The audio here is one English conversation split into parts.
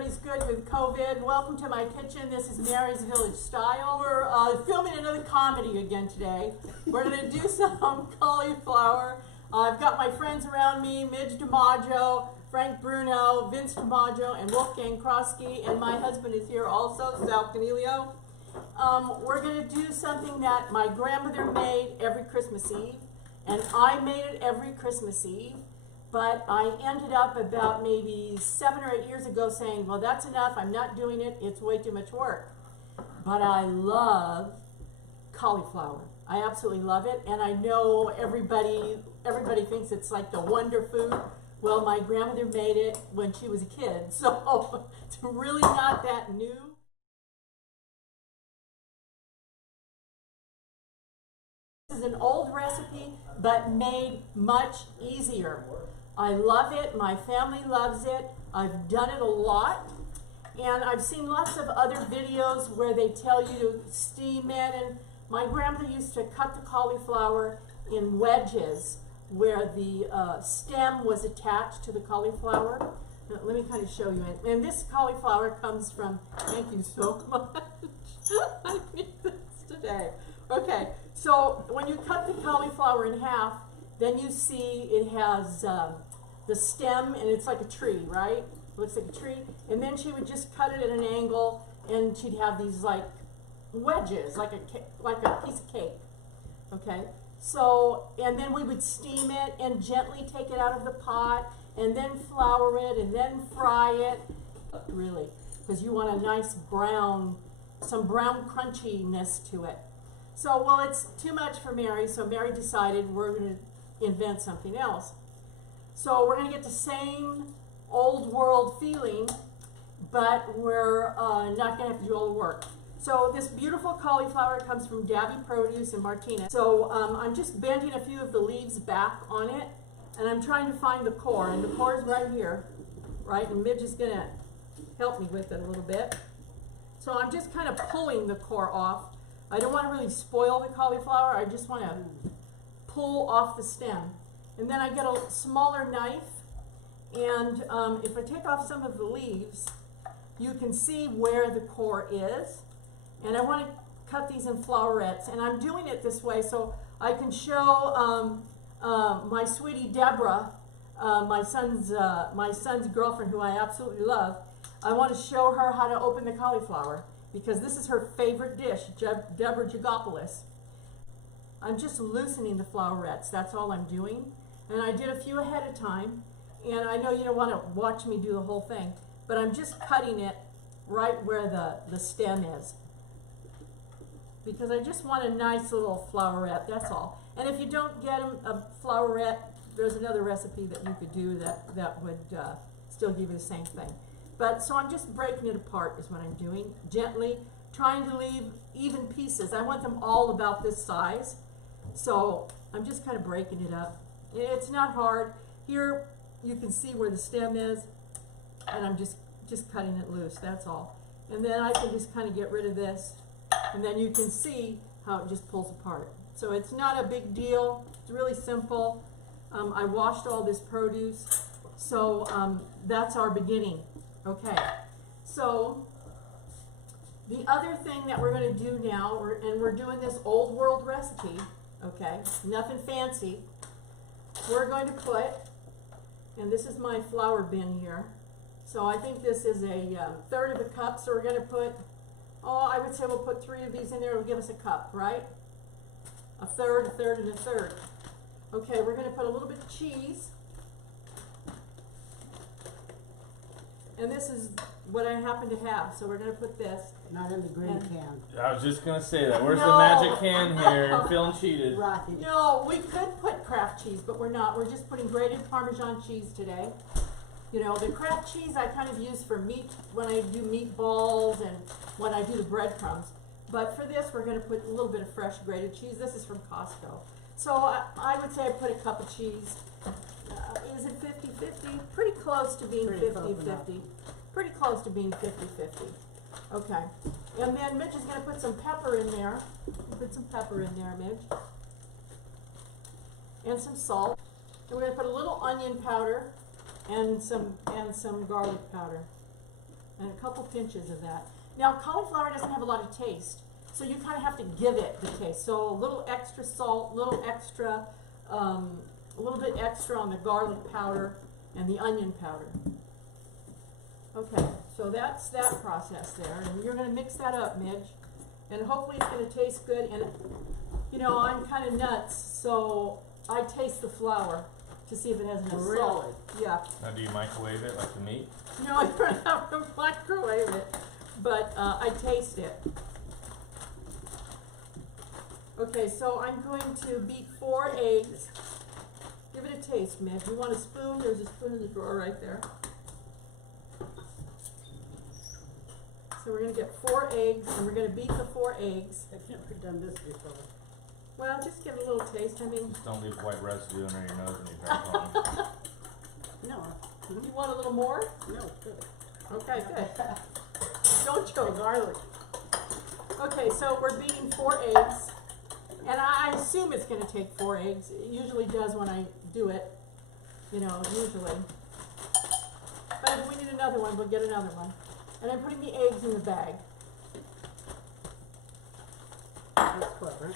everybody's good with COVID. Welcome to my kitchen. This is Mary's Village Style. We're filming another comedy again today. We're going to do some cauliflower. I've got my friends around me, Midge DiMaggio, Frank Bruno, Vince DiMaggio, and Wolfgang Krosky, and my husband is here also, Sal Canelio. We're going to do something that my grandmother made every Christmas Eve, and I made it every Christmas Eve. But I ended up about maybe 7 or 8 years ago saying, well, that's enough, I'm not doing it, it's way too much work. But I love cauliflower. I absolutely love it, and I know everybody thinks it's like the wonder food. Well, my grandmother made it when she was a kid, so it's really not that new. This is an old recipe, but made much easier. I love it, my family loves it, I've done it a lot, and I've seen lots of other videos where they tell you to steam it, and my grandmother used to cut the cauliflower in wedges where the stem was attached to the cauliflower. Now, let me kind of show you it. And this cauliflower comes from, thank you so much, I need this today. Okay, so when you cut the cauliflower in half, then you see it has the stem, and it's like a tree, right? It looks like a tree. And then she would just cut it at an angle, and she'd have these like wedges, like a piece of cake. Okay, so, and then we would steam it and gently take it out of the pot, and then flour it, and then fry it. Really, because you want a nice brown, some brown crunchiness to it. So, well, it's too much for Mary, so Mary decided we're going to invent something else. So we're going to get the same old world feeling, but we're not going to have to do all the work. So this beautiful cauliflower comes from Dabby Produce in Martinez. So I'm just bending a few of the leaves back on it, and I'm trying to find the core, and the core is right here, right? And Midge is going to help me with it a little bit. So I'm just kind of pulling the core off. I don't want to really spoil the cauliflower, I just want to pull off the stem. And then I get a smaller knife, and if I take off some of the leaves, you can see where the core is. And I want to cut these in flowerets, and I'm doing it this way so I can show my sweetie Deborah, my son's girlfriend, who I absolutely love. I want to show her how to open the cauliflower, because this is her favorite dish, Deborah Jagopoulos. I'm just loosening the flowerets, that's all I'm doing. And I did a few ahead of time, and I know you don't want to watch me do the whole thing, but I'm just cutting it right where the stem is, because I just want a nice little floweret, that's all. And if you don't get a floweret, there's another recipe that you could do that would still give you the same thing. But so I'm just breaking it apart is what I'm doing, gently, trying to leave even pieces. I want them all about this size, so I'm just kind of breaking it up. It's not hard. Here you can see where the stem is, and I'm just cutting it loose, that's all. And then I can just kind of get rid of this, and then you can see how it just pulls apart. So it's not a big deal, it's really simple. I washed all this produce, so that's our beginning. Okay, so the other thing that we're going to do now, we're doing this old world recipe, okay, nothing fancy. We're going to put, and this is my flour bin here, so I think this is a third of a cup, so we're going to put, I would say we'll put 3 of these in there, it'll give us a cup, right? A third, and a third. Okay, we're going to put a little bit of cheese. And this is what I happen to have, so we're going to put this. Not in the green can. I was just gonna say that. Where's the magic can here? I'm feeling cheated. Right. No, we could put Kraft cheese, but we're not. We're just putting grated Parmesan cheese today. You know, the Kraft cheese I kind of use for meat, when I do meatballs and when I do the breadcrumbs. But for this, we're going to put a little bit of fresh grated cheese. This is from Costco. So I would say I put a cup of cheese. Is it 50-50? Pretty close to being 50-50. Pretty close to being 50-50. Okay. And then Midge is going to put some pepper in there. Put some pepper in there, Midge. And some salt. And we're going to put a little onion powder and some garlic powder. and a couple pinches of that. Now, cauliflower doesn't have a lot of taste, so you kind of have to give it the taste. So a little extra salt, a little bit extra on the garlic powder and the onion powder. Okay, so that's that process there, and you're gonna mix that up, Midge, and hopefully it's gonna taste good. And you know, I'm kind of nuts, so I taste the flour to see if it has enough salt. Yeah. Now, do you microwave it like the meat? No, I don't have to microwave it, but I taste it. Okay, so I'm going to beat 4 eggs. Give it a taste, Mitch. You want a spoon? There's a spoon in the drawer right there. So we're going to get 4 eggs, and we're going to beat the 4 eggs. I've never done this before. Well, just give it a little taste. I mean, Just don't leave white residue under your nose when you drink one. No. you want a little more? No, good. Okay, good. Don't The choke. garlic. Okay, so we're beating 4 eggs, and I assume it's going to take 4 eggs. It usually does when I do it, you know, usually. But if we need another one, we'll get another one. And I'm putting the eggs in the bag. That's clever.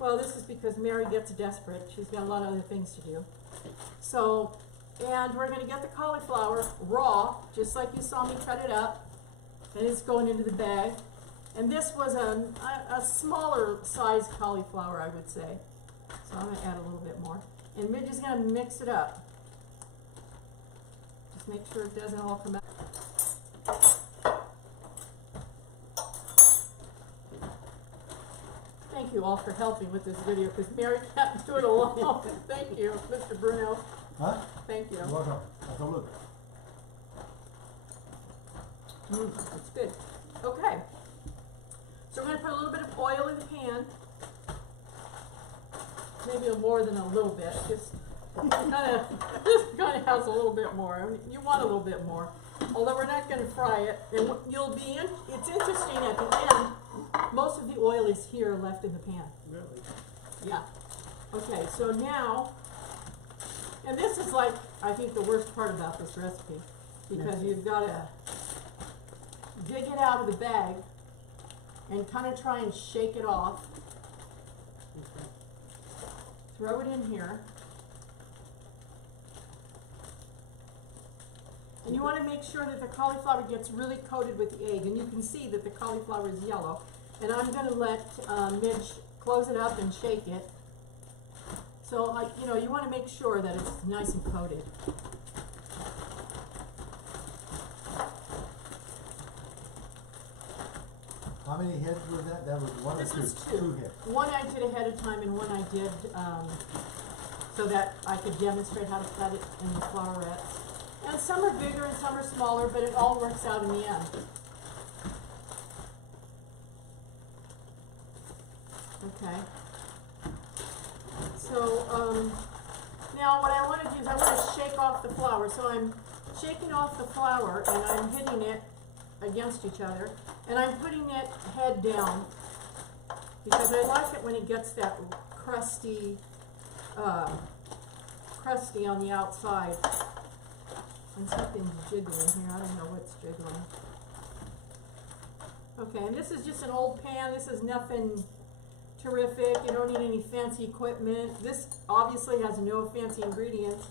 Well, this is because Mary gets desperate. She's got a lot of other things to do. So, and we're going to get the cauliflower raw, just like you saw me cut it up. And it's going into the bag. And this was a smaller size cauliflower, I would say. So I'm going to add a little bit more. And Midge is going to mix it up. Just make sure it doesn't all come out. Thank you all for helping with this video, because Mary can't do it alone. Thank you, Mr. Bruno. Huh? Thank you. You're welcome. Have a look. That's good. Okay. So we're going to put a little bit of oil in the pan. Maybe more than a little bit. Just kind of has a little bit more. I mean, you want a little bit more. Although we're not going to fry it. And you'll be in. It's interesting at the end. Most of the oil is here left in the pan. Really? Yeah. Okay, so now, and this is like, I think the worst part about this recipe, because you've got to dig it out of the bag and kind of try and shake it off. Okay. Throw it in here. And you want to make sure that the cauliflower gets really coated with the egg, and you can see that the cauliflower is yellow. And I'm going to let Midge close it up and shake it. So, you know, you want to make sure that it's nice and coated. How many heads was that? That was one This or two? was 2. heads. One I did ahead of time, and one I did so that I could demonstrate how to cut it in the flowerette. And some are bigger and some are smaller, but it all works out in the end. Okay. So, now what I want to do is I want to shake off the flour. So I'm shaking off the flour and I'm hitting it against each other. And I'm putting it head down because I like it when it gets that crusty on the outside. And something's jiggling here. I don't know what's jiggling. Okay, and this is just an old pan. This is nothing terrific. You don't need any fancy equipment. This obviously has no fancy ingredients.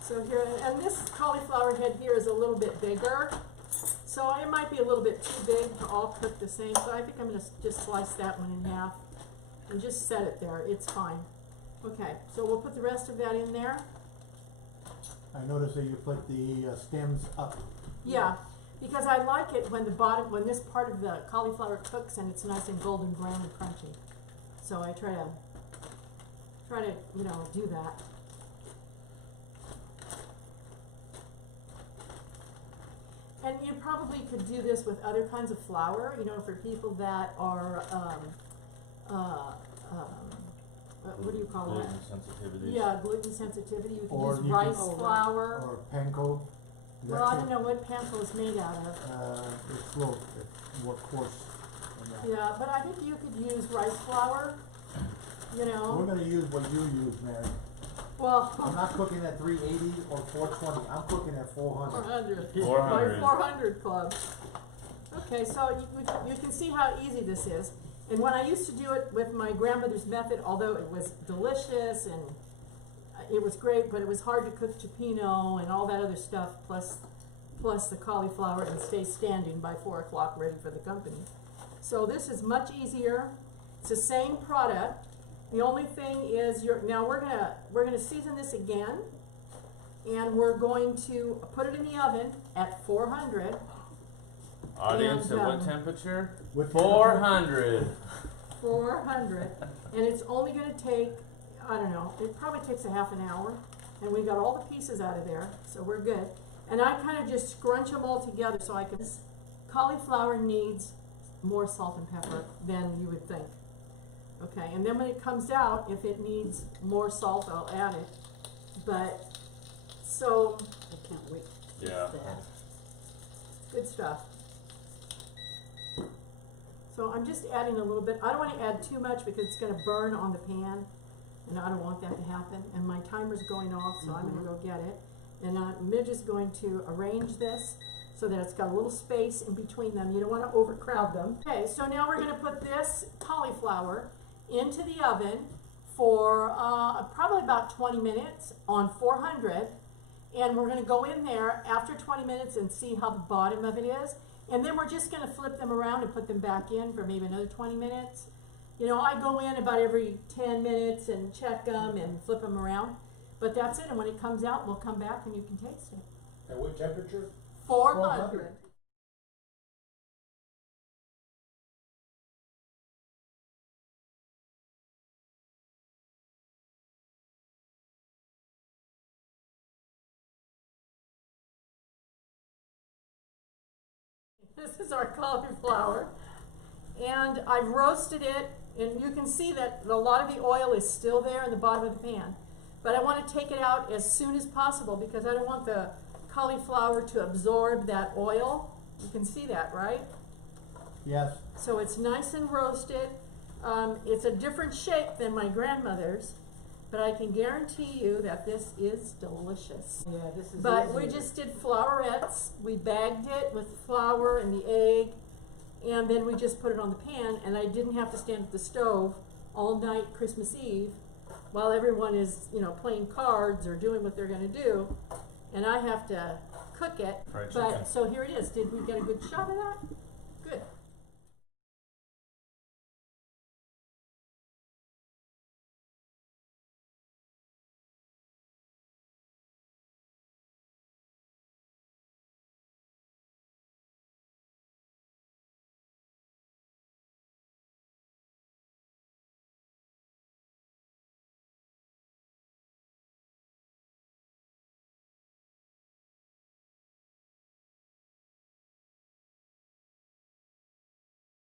So here, and this cauliflower head here is a little bit bigger. So it might be a little bit too big to all cook the same. So I think I'm going to just slice that one in half and just set it there. It's fine. Okay, so we'll put the rest of that in there. I noticed that you put the stems up. Yeah, because I like it when when this part of the cauliflower cooks and it's nice and golden brown and crunchy. So I try to, you know, do that. And you probably could do this with other kinds of flour, you know, for people that are, what do you call that? Gluten sensitivities. Yeah, gluten sensitivity. You can Or use you rice can- flour. Or panko. Well, I don't know what panko is made out of. It's low, it's more coarse than that. Yeah, but I think you could use rice flour, you know. We're gonna use what you use, Mary. Well, I'm not cooking at 380 or 420, I'm cooking at 400. 400. 400. My 400 club. Okay, so you can see how easy this is. And when I used to do it with my grandmother's method, although it was delicious and it was great, but it was hard to cook cioppino and all that other stuff, plus the cauliflower, and stay standing by 4 o'clock ready for the company. So this is much easier. It's the same product. The only thing is now we're gonna season this again, and we're going to put it in the oven at 400. Audience, And, at what um, temperature? What 400. 400, and it's only gonna take, I don't know, it probably takes a half an hour, and we got all the pieces out of there, so we're good. And I kind of just scrunch them all together so I can. Cauliflower needs more salt and pepper than you would think. Okay, and then when it comes out, if it needs more salt, I'll add it. But, so, I can't wait to Yeah. taste that. good stuff. So I'm just adding a little bit. I don't want to add too much because it's going to burn on the pan, and I don't want that to happen. And my timer's going off, so I'm going to go get it. And Midge is going to arrange this so that it's got a little space in between them. You don't want to overcrowd them. Okay, so now we're going to put this cauliflower into the oven for probably about 20 minutes on 400. And we're going to go in there after 20 minutes and see how the bottom of it is. And then we're just going to flip them around and put them back in for maybe another 20 minutes. You know, I go in about every 10 minutes and check them and flip them around. But that's it, and when it comes out, we'll come back and you can taste it. At what temperature? 400. This is our cauliflower, and I've roasted it, and you can see that a lot of the oil is still there in the bottom of the pan. But I want to take it out as soon as possible because I don't want the cauliflower to absorb that oil. You can see that, right? Yes. So it's nice and roasted. It's a different shape than my grandmother's, but I can guarantee you that this is delicious. Yeah, this is But we easier. just did flowerettes. We bagged it with flour and the egg, and then we just put it on the pan, and I didn't have to stand at the stove all night Christmas Eve while everyone is, you know, playing cards or doing what they're gonna do, and I have to cook it. Fried But, chicken. so here it is. Did we get a good shot of that? Good.